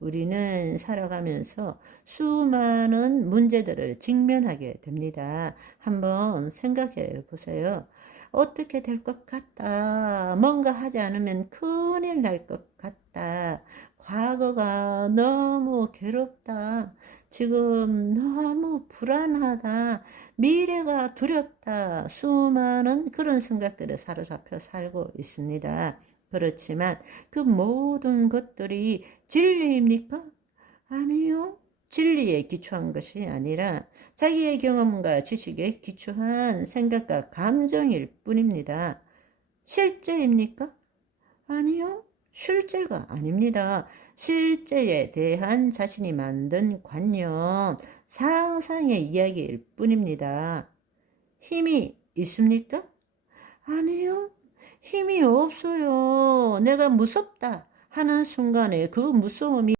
우리는 살아가면서 수많은 문제들을 직면하게 됩니다. 한번 생각해 보세요. 어떻게 될 것 같다. 뭔가 하지 않으면 큰일 날 것 같다. 과거가 너무 괴롭다. 지금 너무 불안하다. 미래가 두렵다. 수많은 그런 생각들에 사로잡혀 살고 있습니다. 그렇지만 그 모든 것들이 진리입니까? 아니요. 진리에 기초한 것이 아니라 자기의 경험과 지식에 기초한 생각과 감정일 뿐입니다. 실제입니까? 아니요. 실제가 아닙니다. 실제에 대한 자신이 만든 관념, 상상의 이야기일 뿐입니다. 힘이 있습니까? 아니요. 힘이 없어요. 내가 무섭다 하는 순간에 그 무서움이